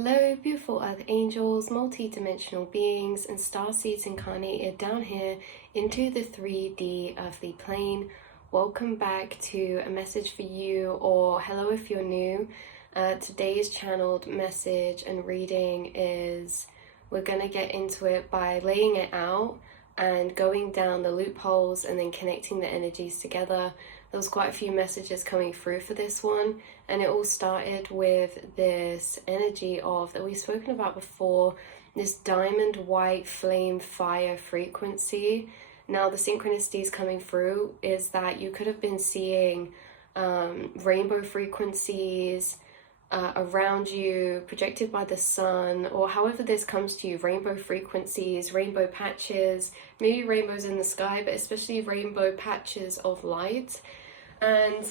Hello, beautiful earth angels, multi-dimensional beings, and star seeds incarnated down here into the 3D earthly plane. Welcome back to a message for you, or hello if you're new. Today's channeled message and reading is, we're going to get into it by laying it out and going down the loopholes and then connecting the energies together. There was quite a few messages coming through for this one, and it all started with this energy of, that we've spoken about before, this diamond white flame fire frequency. Now the synchronicities coming through is that you could have been seeing rainbow frequencies around you, projected by the sun, or however this comes to you, rainbow frequencies, rainbow patches, maybe rainbows in the sky, but especially rainbow patches of light. And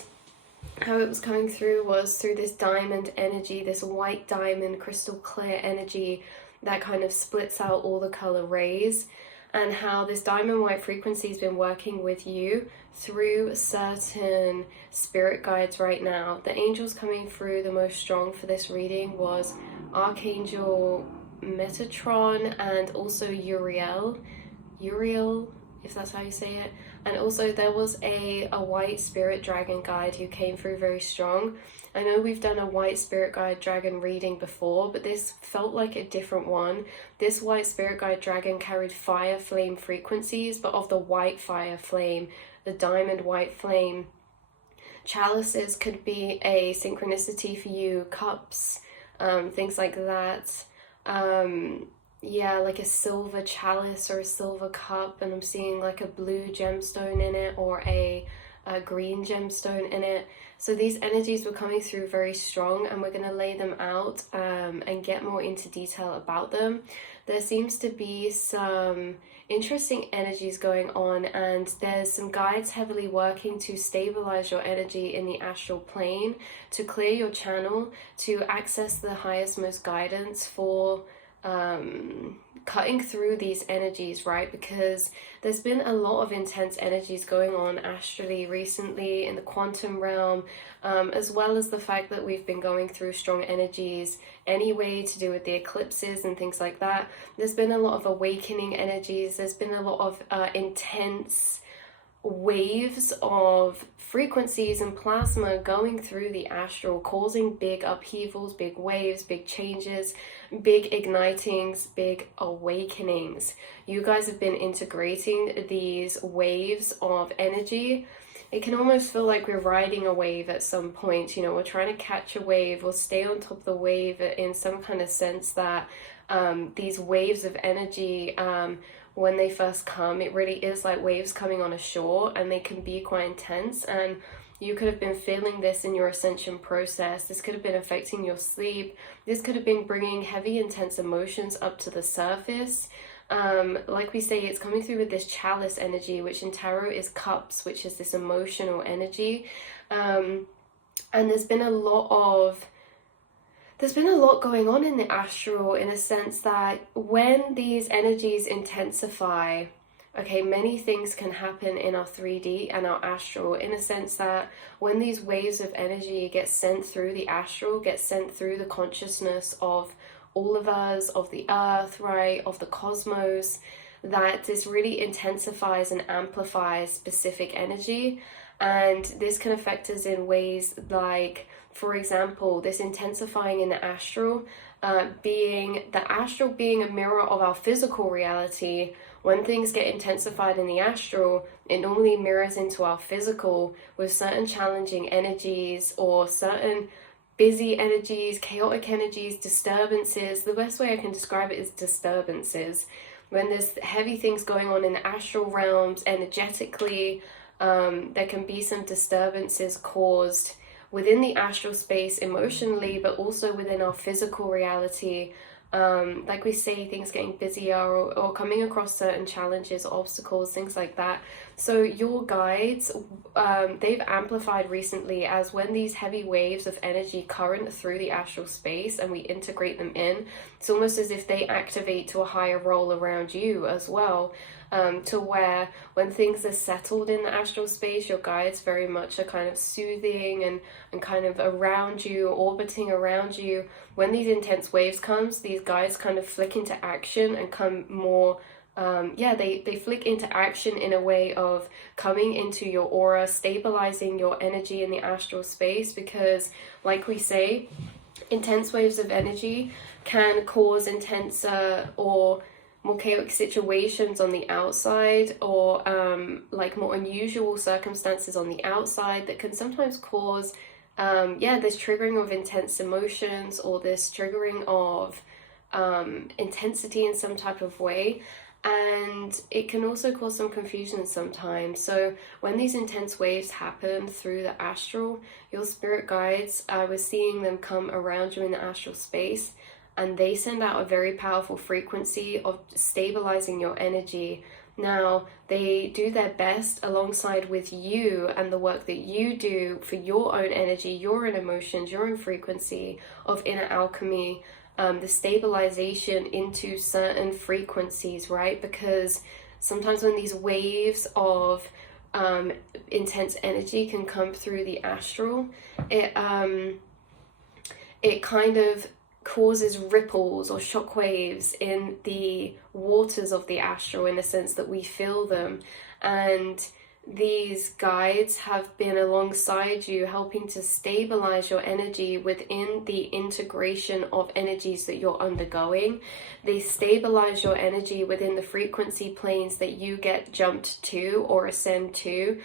how it was coming through was through this diamond energy, this white diamond crystal clear energy that kind of splits out all the color rays, and how this diamond white frequency has been working with you through certain spirit guides right now. The angels coming through the most strong for this reading was Archangel Metatron and also Uriel, if that's how you say it. And also there was a white spirit dragon guide who came through very strong. I know we've done a white spirit guide dragon reading before, but this felt like a different one. This white spirit guide dragon carried fire flame frequencies, but of the white fire flame, the diamond white flame. Chalices could be a synchronicity for you, cups, things like that. Yeah, like a silver chalice or a silver cup, and I'm seeing like a blue gemstone in it or a green gemstone in it. So these energies were coming through very strong, and we're going to lay them out and get more into detail about them. There seems to be some interesting energies going on, and there's some guides heavily working to stabilize your energy in the astral plane, to clear your channel, to access the highest, most guidance for cutting through these energies, right? Because there's been a lot of intense energies going on astrally recently in the quantum realm, as well as the fact that we've been going through strong energies anyway to do with the eclipses and things like that. There's been a lot of awakening energies. There's been a lot of intense waves of frequencies and plasma going through the astral, causing big upheavals, big waves, big changes, big ignitings, big awakenings. You guys have been integrating these waves of energy. It can almost feel like we're riding a wave at some point, you know, we're trying to catch a wave or stay on top of the wave in some kind of sense that these waves of energy, when they first come, it really is like waves coming on a shore, and they can be quite intense. And you could have been feeling this in your ascension process. This could have been affecting your sleep. This could have been bringing heavy, intense emotions up to the surface. Like we say, it's coming through with this chalice energy, which in tarot is cups, which is this emotional energy. And there's been a lot going on in the astral, in a sense that when these energies intensify, okay, many things can happen in our 3D and our astral, in a sense that when these waves of energy get sent through the astral, get sent through the consciousness of all of us, of the earth, right, of the cosmos, that this really intensifies and amplifies specific energy. And this can affect us in ways like, for example, this intensifying in the astral, being a mirror of our physical reality. When things get intensified in the astral, it normally mirrors into our physical with certain challenging energies or certain busy energies, chaotic energies, disturbances. The best way I can describe it is disturbances. When there's heavy things going on in the astral realms energetically, there can be some disturbances caused within the astral space emotionally, but also within our physical reality. Like we say, things getting busier or coming across certain challenges, obstacles, things like that. So your guides, they've amplified recently as when these heavy waves of energy current through the astral space and we integrate them in, it's almost as if they activate to a higher role around you as well. to where when things are settled in the astral space, your guides very much are kind of soothing and kind of around you, orbiting around you. When these intense waves comes, these guides kind of flick into action and come more they flick into action in a way of coming into your aura, stabilizing your energy in the astral space, because like we say, intense waves of energy can cause intenser or more chaotic situations on the outside, or like more unusual circumstances on the outside that can sometimes cause this triggering of intense emotions, or this triggering of intensity in some type of way. And it can also cause some confusion sometimes. So when these intense waves happen through the astral, your spirit guides, I was seeing them come around you in the astral space, and they send out a very powerful frequency of stabilizing your energy. Now, they do their best alongside with you and the work that you do for your own energy, your own emotions, your own frequency of inner alchemy, the stabilization into certain frequencies, right? Because sometimes when these waves of intense energy can come through the astral, it kind of causes ripples or shock waves in the waters of the astral, in the sense that we feel them. And these guides have been alongside you, helping to stabilize your energy within the integration of energies that you're undergoing. They stabilize your energy within the frequency planes that you get jumped to or ascend to,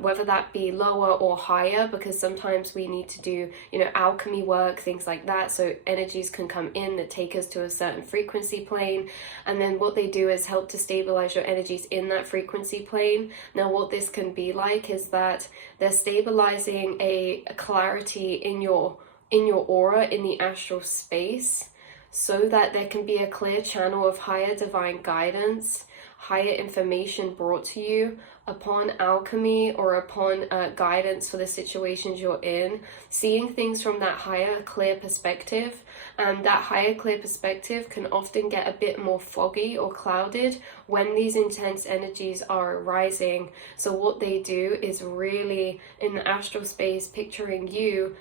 whether that be lower or higher, because sometimes we need to do, alchemy work, things like that. So energies can come in that take us to a certain frequency plane. And then what they do is help to stabilize your energies in that frequency plane. Now, what this can be like is that they're stabilizing a clarity in your aura, in the astral space, so that there can be a clear channel of higher divine guidance, higher information brought to you upon alchemy or upon guidance for the situations you're in, seeing things from that higher clear perspective. And that higher clear perspective can often get a bit more foggy or clouded when these intense energies are arising. So what they do is really, in the astral space, picturing you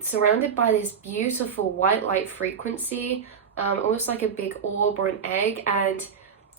surrounded by this beautiful white light frequency, almost like a big orb or an egg. And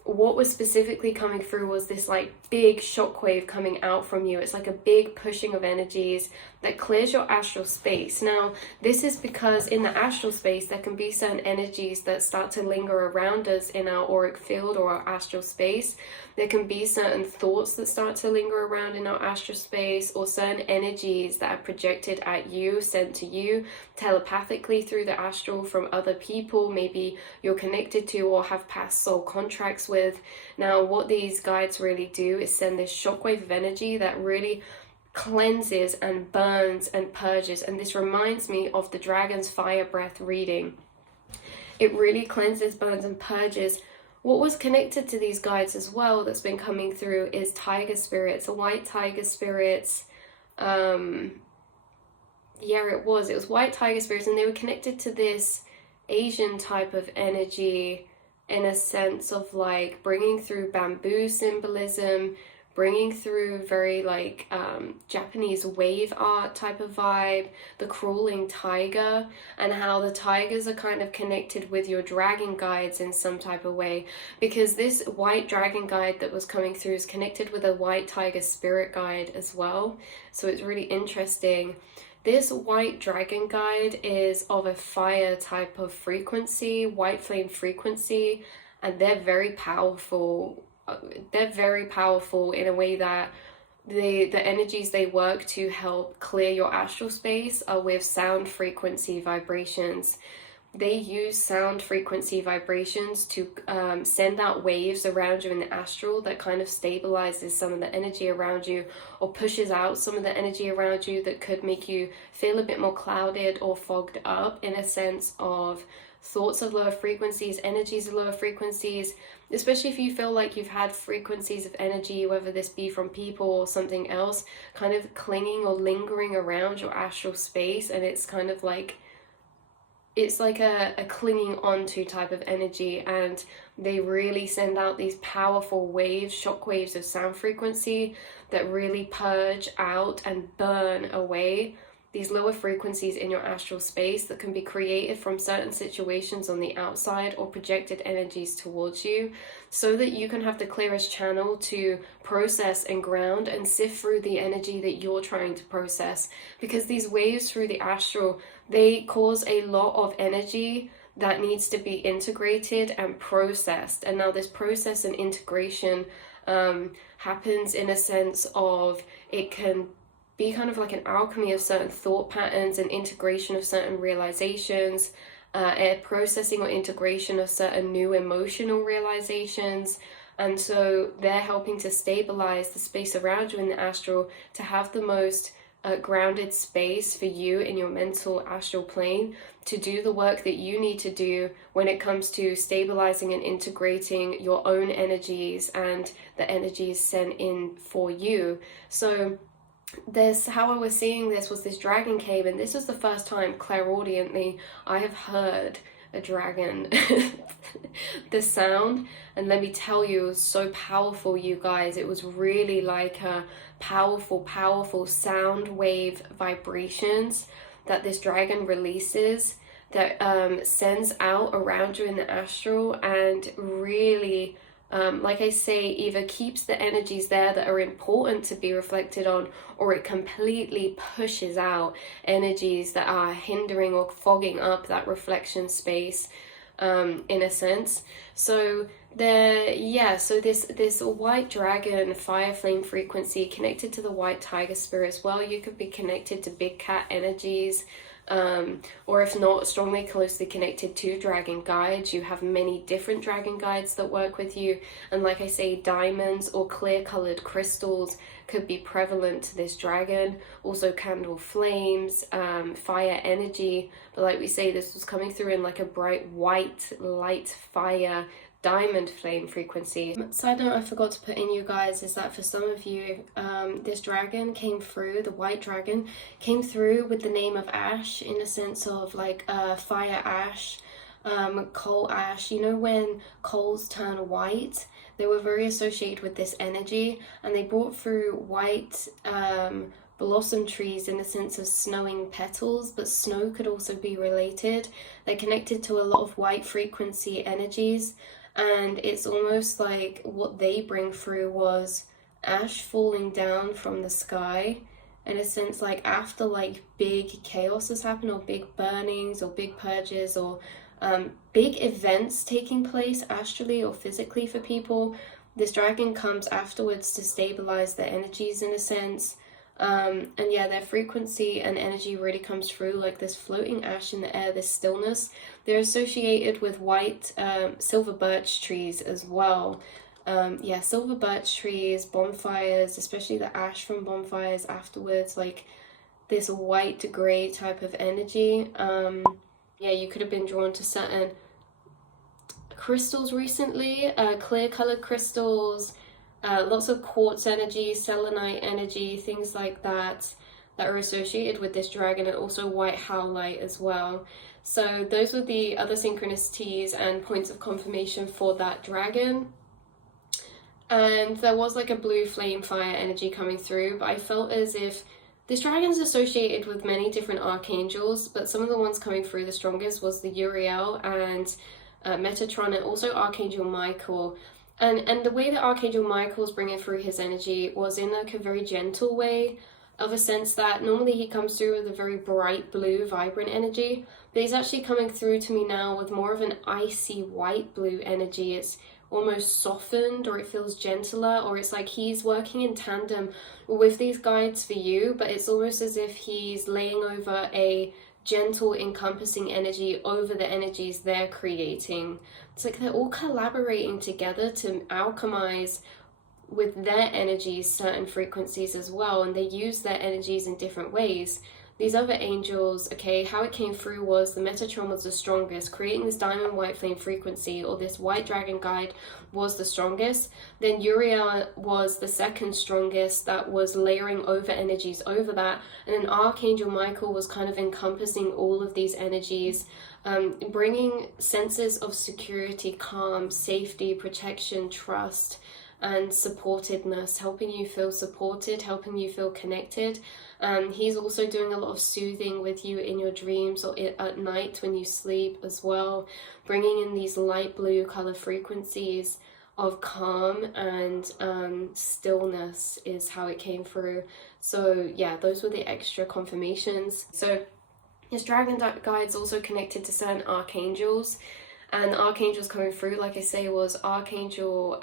what was specifically coming through was this like big shockwave coming out from you. It's like a big pushing of energies that clears your astral space. Now, this is because in the astral space, there can be certain energies that start to linger around us in our auric field or our astral space. There can be certain thoughts that start to linger around in our astral space, or certain energies that are projected at you, sent to you telepathically through the astral from other people, maybe you're connected to or have past soul contracts with. Now, what these guides really do is send this shockwave of energy that really cleanses and burns and purges. And this reminds me of the dragon's fire breath reading. It really cleanses, burns, and purges. What was connected to these guides as well that's been coming through is tiger spirits, white tiger spirits. It was white tiger spirits, and they were connected to this Asian type of energy, in a sense of like bringing through bamboo symbolism, bringing through very like Japanese wave art type of vibe, the crawling tiger, and how the tigers are kind of connected with your dragon guides in some type of way, because this white dragon guide that was coming through is connected with a white tiger spirit guide as well. So it's really interesting. This white dragon guide is of a fire type of frequency, white flame frequency, and they're very powerful. They're very powerful in a way that the energies they work to help clear your astral space are with sound frequency vibrations. They use sound frequency vibrations to send out waves around you in the astral that kind of stabilizes some of the energy around you, or pushes out some of the energy around you that could make you feel a bit more clouded or fogged up, in a sense of thoughts of lower frequencies, energies of lower frequencies, especially if you feel like you've had frequencies of energy, whether this be from people or something else, kind of clinging or lingering around your astral space, and it's kind of like it's like a clinging on to type of energy, and they really send out these powerful waves, shock waves of sound frequency that really purge out and burn away these lower frequencies in your astral space that can be created from certain situations on the outside or projected energies towards you, so that you can have the clearest channel to process and ground and sift through the energy that you're trying to process. Because these waves through the astral, they cause a lot of energy that needs to be integrated and processed. And now this process and integration happens in a sense of, it can be kind of like an alchemy of certain thought patterns and integration of certain realizations, a processing or integration of certain new emotional realizations. And so they're helping to stabilize the space around you in the astral to have the most grounded space for you in your mental astral plane to do the work that you need to do when it comes to stabilizing and integrating your own energies and the energies sent in for you. So this, how I was seeing this was, this dragon came, and this was the first time clairaudiently I have heard a dragon the sound, and let me tell you, it was so powerful, you guys. It was really like a powerful sound wave vibrations that this dragon releases, that sends out around you in the astral, and really like I say, either keeps the energies there that are important to be reflected on, or it completely pushes out energies that are hindering or fogging up that reflection space, in a sense. So so this white dragon fire flame frequency connected to the white tiger spirit as well. You could be connected to big cat energies, or if not, strongly closely connected to dragon guides. You have many different dragon guides that work with you, and like I say, diamonds or clear colored crystals could be prevalent to this dragon. Also candle flames, fire energy, but like we say, this was coming through in like a bright white light fire diamond flame frequency. Side note I forgot to put in, you guys, is that for some of you, this dragon came through, the white dragon came through with the name of ash, in a sense of like fire ash, coal ash. You know when coals turn white? They were very associated with this energy, and they brought through white blossom trees in the sense of snowing petals, but snow could also be related. They're connected to a lot of white frequency energies, and it's almost like what they bring through was ash falling down from the sky, in a sense, like after like big chaos has happened, or big burnings or big purges, or big events taking place astrally or physically for people. This dragon comes afterwards to stabilize their energies, in a sense. And yeah, their frequency and energy really comes through like this floating ash in the air, this stillness. They're associated with white silver birch trees as well. Yeah, silver birch trees, bonfires, especially the ash from bonfires afterwards, like this white gray type of energy. Yeah, you could have been drawn to certain crystals recently, clear colored crystals, lots of quartz energy, selenite energy, things like that are associated with this dragon, and also white howlite as well. So those were the other synchronicities and points of confirmation for that dragon. And there was like a blue flame fire energy coming through, but I felt as if this dragon's associated with many different archangels, but some of the ones coming through the strongest was the Uriel and Metatron, and also Archangel Michael. And the way that Archangel Michael's bringing through his energy was in like a very gentle way, of a sense that normally he comes through with a very bright blue, vibrant energy, but he's actually coming through to me now with more of an icy white blue energy. It's almost softened, or it feels gentler, or it's like he's working in tandem with these guides for you, but it's almost as if he's laying over a gentle encompassing energy over the energies they're creating. It's like they're all collaborating together to alchemize with their energies certain frequencies as well, and they use their energies in different ways. these other angels, okay, how it came through was the Metatron was the strongest, creating this diamond white flame frequency, or this white dragon guide was the strongest. Then Uriel was the second strongest, that was layering over energies over that. And then Archangel Michael was kind of encompassing all of these energies, bringing senses of security, calm, safety, protection, trust, and supportedness, helping you feel supported, helping you feel connected. He's also doing a lot of soothing with you in your dreams or at night when you sleep as well, bringing in these light blue color frequencies of calm and stillness is how it came through. So yeah, those were the extra confirmations. So his dragon guide's also connected to certain archangels. And archangels coming through, like I say, was Archangel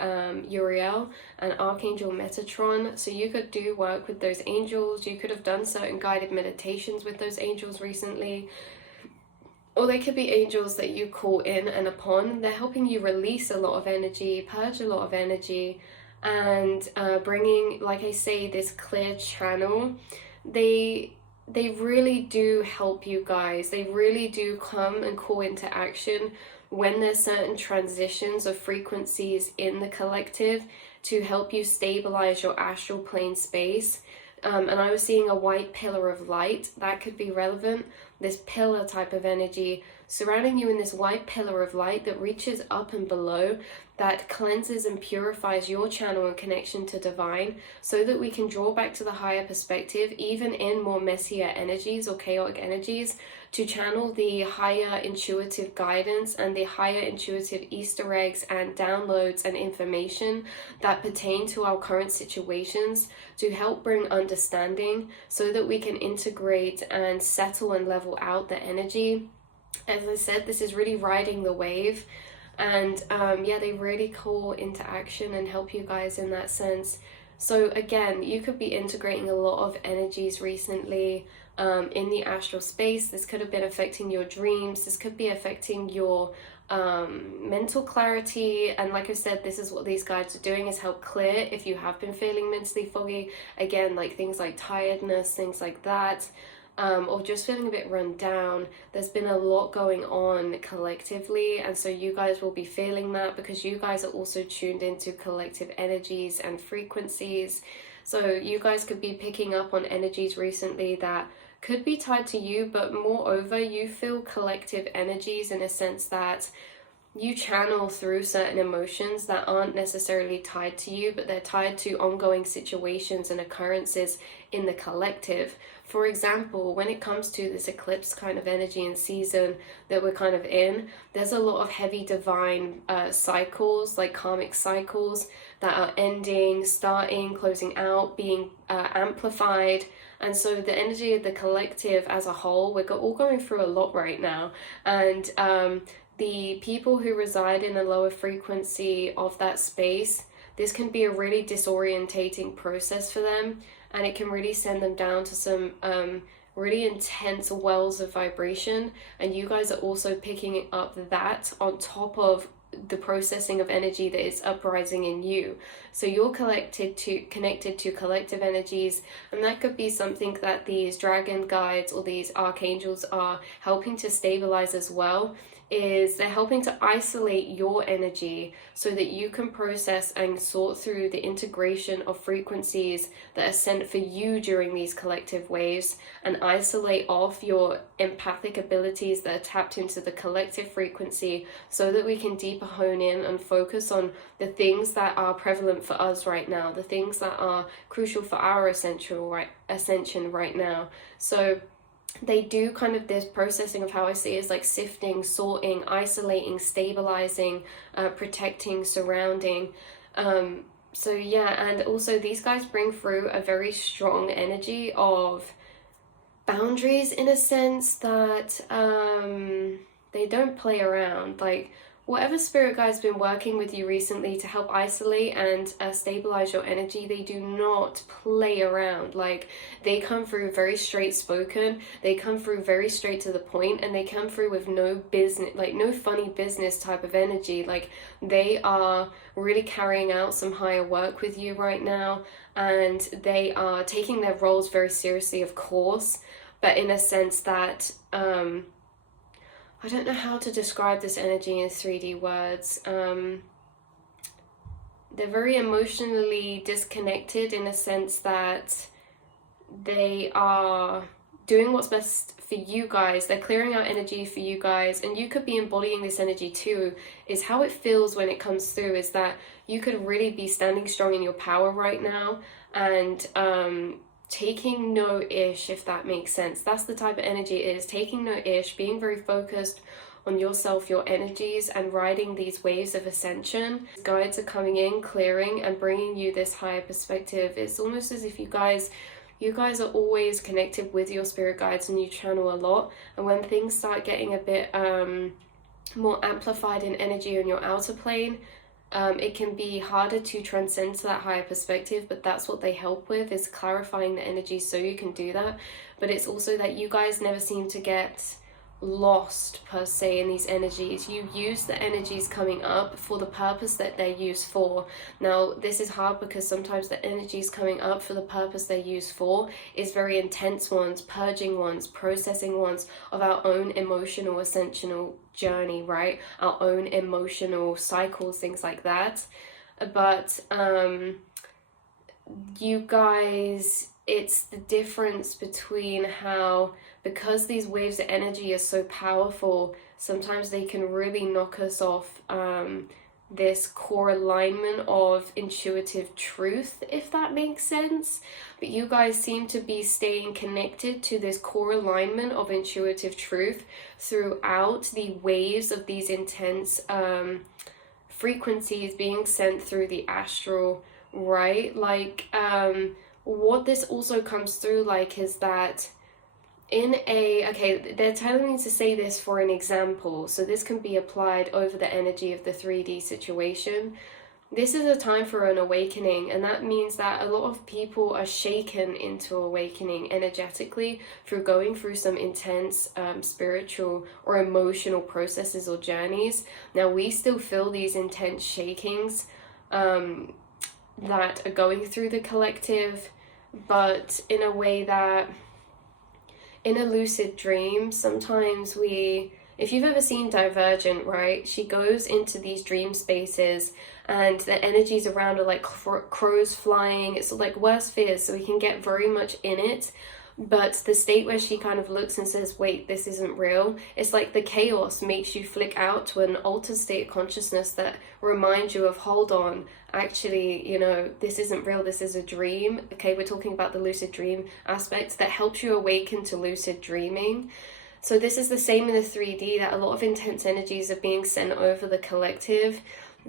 Uriel and Archangel Metatron. So you could do work with those angels. You could have done certain guided meditations with those angels recently. Or they could be angels that you call in and upon. They're helping you release a lot of energy, purge a lot of energy, and bringing, like I say, this clear channel. They really do help you guys. They really do come and call into action when there's certain transitions of frequencies in the collective to help you stabilize your astral plane space. And I was seeing a white pillar of light that could be relevant, this pillar type of energy surrounding you in this white pillar of light that reaches up and below, that cleanses and purifies your channel and connection to divine, so that we can draw back to the higher perspective, even in more messier energies or chaotic energies, to channel the higher intuitive guidance and the higher intuitive Easter eggs and downloads and information that pertain to our current situations, to help bring understanding so that we can integrate and settle and level out the energy. As I said, this is really riding the wave. And yeah, they really call into action and help you guys in that sense. So again, you could be integrating a lot of energies recently in the astral space. This could have been affecting your dreams. This could be affecting your mental clarity. And like I said, this is what these guides are doing, is help clear if you have been feeling mentally foggy. Again, like things like tiredness, things like that. Or just feeling a bit run down. There's been a lot going on collectively, and so you guys will be feeling that because you guys are also tuned into collective energies and frequencies. So you guys could be picking up on energies recently that could be tied to you, but moreover, you feel collective energies in a sense that you channel through certain emotions that aren't necessarily tied to you, but they're tied to ongoing situations and occurrences in the collective. For example, when it comes to this eclipse kind of energy and season that we're kind of in, there's a lot of heavy divine cycles, like karmic cycles that are ending, starting, closing out, being amplified. And so the energy of the collective as a whole, we're all going through a lot right now. And the people who reside in a lower frequency of that space, this can be a really disorientating process for them, and it can really send them down to some really intense wells of vibration. And you guys are also picking up that on top of the processing of energy that is uprising in you. So you're connected to collective energies, and that could be something that these dragon guides or these archangels are helping to stabilize as well. Is they're helping to isolate your energy so that you can process and sort through the integration of frequencies that are sent for you during these collective waves, and isolate off your empathic abilities that are tapped into the collective frequency, so that we can deeper hone in and focus on the things that are prevalent for us right now, the things that are crucial for our ascension right now. So they do kind of this processing of how I see it is like sifting, sorting, isolating, stabilizing, protecting, surrounding. So yeah, and also these guys bring through a very strong energy of boundaries, in a sense that they don't play around. Like, whatever spirit guide's been working with you recently to help isolate and stabilize your energy, they do not play around. Like, they come through very straight spoken, they come through very straight to the point, and they come through with no business, like no funny business type of energy. Like, they are really carrying out some higher work with you right now, and they are taking their roles very seriously, of course. but in a sense that I don't know how to describe this energy in 3D words. They're very emotionally disconnected in a sense that they are doing what's best for you guys. They're clearing out energy for you guys, and you could be embodying this energy too. Is how it feels when it comes through, is that you could really be standing strong in your power right now, and taking no ish, if that makes sense. That's the type of energy it is. Taking no ish, being very focused on yourself, your energies, and riding these waves of ascension. Guides are coming in, clearing, and bringing you this higher perspective. It's almost as if you guys are always connected with your spirit guides, and you channel a lot. And when things start getting a bit more amplified in energy on your outer plane, it can be harder to transcend to that higher perspective, but that's what they help with, is clarifying the energy so you can do that. But it's also that you guys never seem to get lost per se in these energies. You use the energies coming up for the purpose that they're used for. Now this is hard because sometimes the energies coming up for the purpose they're used for is very intense ones, purging ones, processing ones of our own emotional ascensional journey, right? Our own emotional cycles, things like that. But you guys, it's the difference between how, because these waves of energy are so powerful, sometimes they can really knock us off this core alignment of intuitive truth, if that makes sense. But you guys seem to be staying connected to this core alignment of intuitive truth throughout the waves of these intense frequencies being sent through the astral, right? Like what this also comes through like is that they're telling me to say this for an example, so this can be applied over the energy of the 3D situation. This is a time for an awakening, and that means that a lot of people are shaken into awakening energetically through going through some intense spiritual or emotional processes or journeys. Now we still feel these intense shakings that are going through the collective, but in a way that, in a lucid dream, sometimes if you've ever seen Divergent, right, she goes into these dream spaces and the energies around are like crows flying. It's like worst fears, so we can get very much in it. But the state where she kind of looks and says, wait, this isn't real, it's like the chaos makes you flick out to an altered state of consciousness that reminds you of, hold on, actually, you know, this isn't real, this is a dream. Okay, we're talking about the lucid dream aspects that helps you awaken to lucid dreaming. So this is the same in the 3D, that a lot of intense energies are being sent over the collective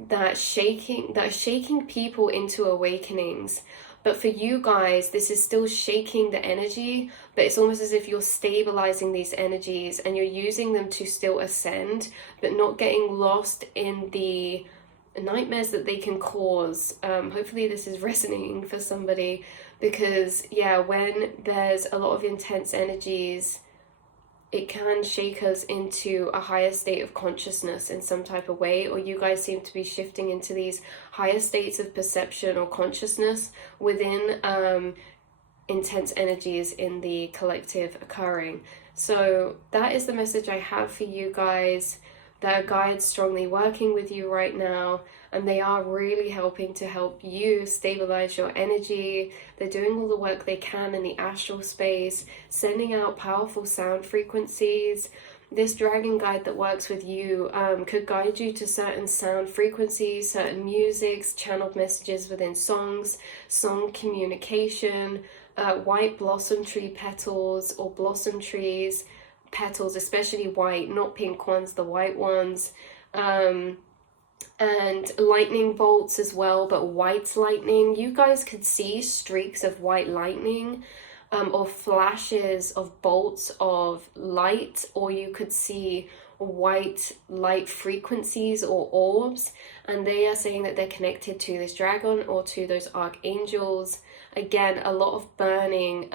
that shaking people into awakenings. But for you guys, this is still shaking the energy, but it's almost as if you're stabilizing these energies and you're using them to still ascend, but not getting lost in the nightmares that they can cause. Hopefully this is resonating for somebody, because yeah, when there's a lot of intense energies, it can shake us into a higher state of consciousness in some type of way, or you guys seem to be shifting into these higher states of perception or consciousness within intense energies in the collective occurring. So that is the message I have for you guys. There are guides strongly working with you right now, and they are really helping to help you stabilize your energy. They're doing all the work they can in the astral space, sending out powerful sound frequencies. This dragon guide that works with you could guide you to certain sound frequencies, certain musics, channeled messages within songs, song communication, white blossom tree petals or blossom trees, petals, especially white, not pink ones, the white ones, and lightning bolts as well, but white lightning. You guys could see streaks of white lightning, or flashes of bolts of light, or you could see white light frequencies or orbs, and they are saying that they're connected to this dragon or to those archangels. Again, a lot of burning,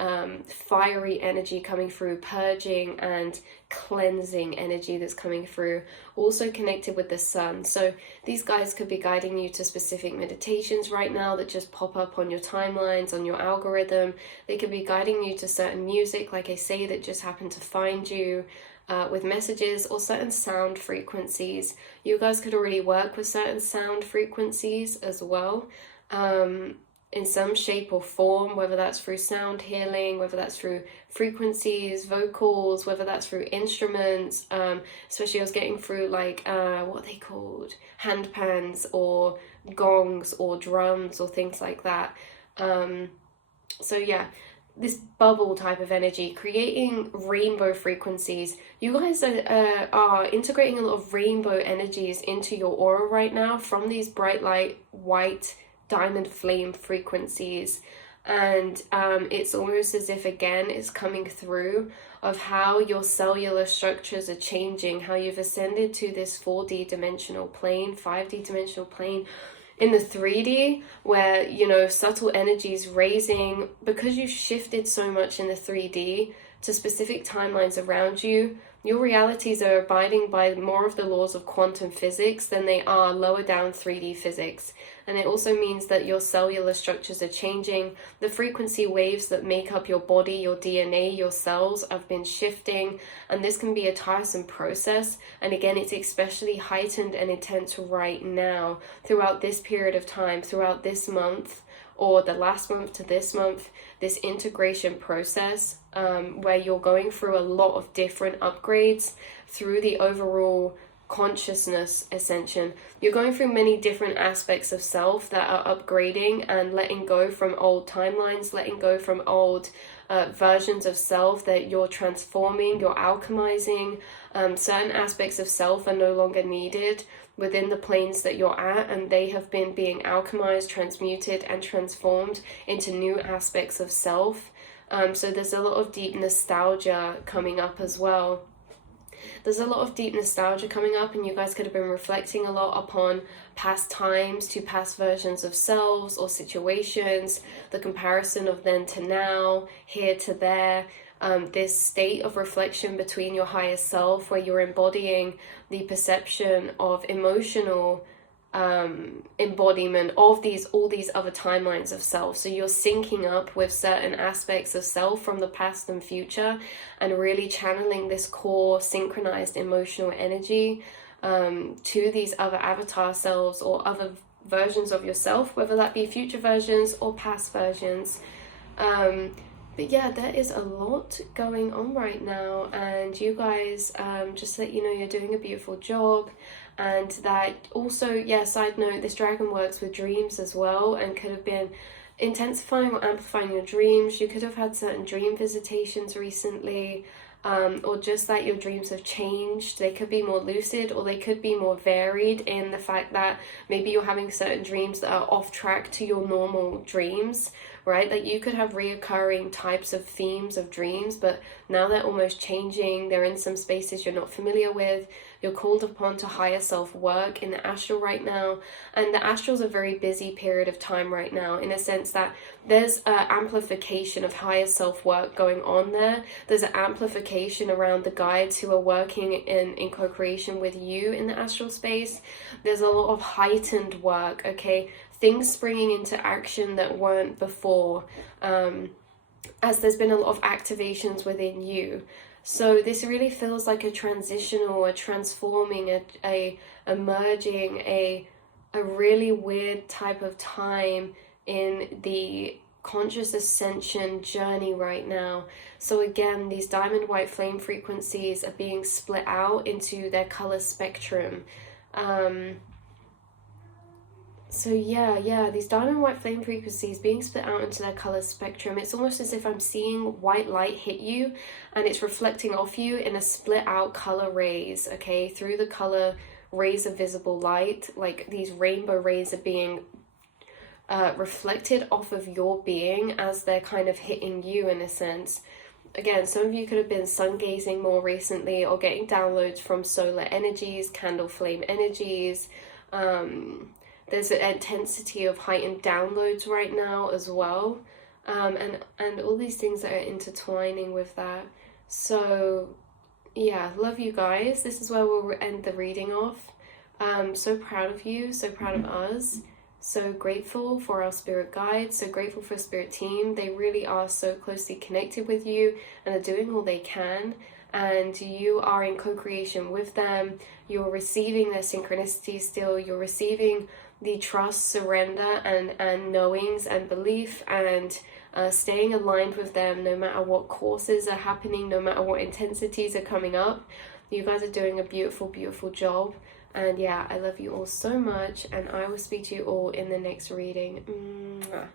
fiery energy coming through, purging and cleansing energy that's coming through, also connected with the sun. So these guys could be guiding you to specific meditations right now that just pop up on your timelines, on your algorithm. They could be guiding you to certain music, like I say, that just happen to find you, with messages, or certain sound frequencies. You guys could already work with certain sound frequencies as well, in some shape or form, whether that's through sound healing, whether that's through frequencies, vocals, whether that's through instruments. Especially I was getting through like, what are they called? Handpans or gongs or drums or things like that. So yeah, this bubble type of energy, creating rainbow frequencies. You guys are integrating a lot of rainbow energies into your aura right now from these bright light, white, diamond flame frequencies. And it's almost as if, again, it's coming through of how your cellular structures are changing, how you've ascended to this 4D dimensional plane, 5D dimensional plane, in the 3D, where, you know, subtle energies raising, because you shifted so much in the 3D to specific timelines around you. Your realities are abiding by more of the laws of quantum physics than they are lower down 3D physics. And it also means that your cellular structures are changing. The frequency waves that make up your body, your DNA, your cells have been shifting. And this can be a tiresome process. And again, it's especially heightened and intense right now, throughout this period of time, throughout this month, or the last month to this month, this integration process, where you're going through a lot of different upgrades through the overall consciousness ascension. You're going through many different aspects of self that are upgrading and letting go from old timelines, letting go from old versions of self that you're transforming, you're alchemizing. Certain aspects of self are no longer needed within the planes that you're at, and they have been being alchemized, transmuted, and transformed into new aspects of self. So there's a lot of deep nostalgia coming up as well. There's a lot of deep nostalgia coming up, and you guys could have been reflecting a lot upon past times, to past versions of selves or situations, the comparison of then to now, here to there. This state of reflection between your higher self, where you're embodying the perception of emotional embodiment of all these other timelines of self. So you're syncing up with certain aspects of self from the past and future, and really channeling this core synchronized emotional energy to these other avatar selves or other versions of yourself, whether that be future versions or past versions. But yeah, there is a lot going on right now, and you guys, just so that you know, you're doing a beautiful job. And that also, yeah, side note, this dragon works with dreams as well, and could have been intensifying or amplifying your dreams. You could have had certain dream visitations recently, or just that your dreams have changed. They could be more lucid, or they could be more varied in the fact that maybe you're having certain dreams that are off track to your normal dreams, right? Like you could have reoccurring types of themes of dreams, but now they're almost changing. They're in some spaces you're not familiar with. You're called upon to higher self work in the astral right now. And the astral is a very busy period of time right now, in a sense that there's an amplification of higher self work going on there. There's an amplification around the guides who are working in co-creation with you in the astral space. There's a lot of heightened work, okay? Things springing into action that weren't before, as there's been a lot of activations within you. So this really feels like a transitional, a transforming, a merging, a really weird type of time in the conscious ascension journey right now. So again, these diamond white flame frequencies are being split out into their color spectrum. So yeah, these diamond white flame frequencies being split out into their color spectrum. It's almost as if I'm seeing white light hit you, and it's reflecting off you in a split out color rays, okay? Through the color rays of visible light, like these rainbow rays are being reflected off of your being as they're kind of hitting you in a sense. again, some of you could have been sun gazing more recently or getting downloads from solar energies, candle flame energies. There's an intensity of heightened downloads right now as well. And all these things that are intertwining with that. So yeah, love you guys. This is where we'll end the reading off. So proud of you, so proud of us. So grateful for our spirit guides, so grateful for spirit team. They really are so closely connected with you and are doing all they can. And you are in co-creation with them. You're receiving their synchronicity still. You're receiving the trust, surrender, and knowings and belief, and staying aligned with them no matter what courses are happening, no matter what intensities are coming up. You guys are doing a beautiful, beautiful job. And yeah, I love you all so much, and I will speak to you all in the next reading. Mwah.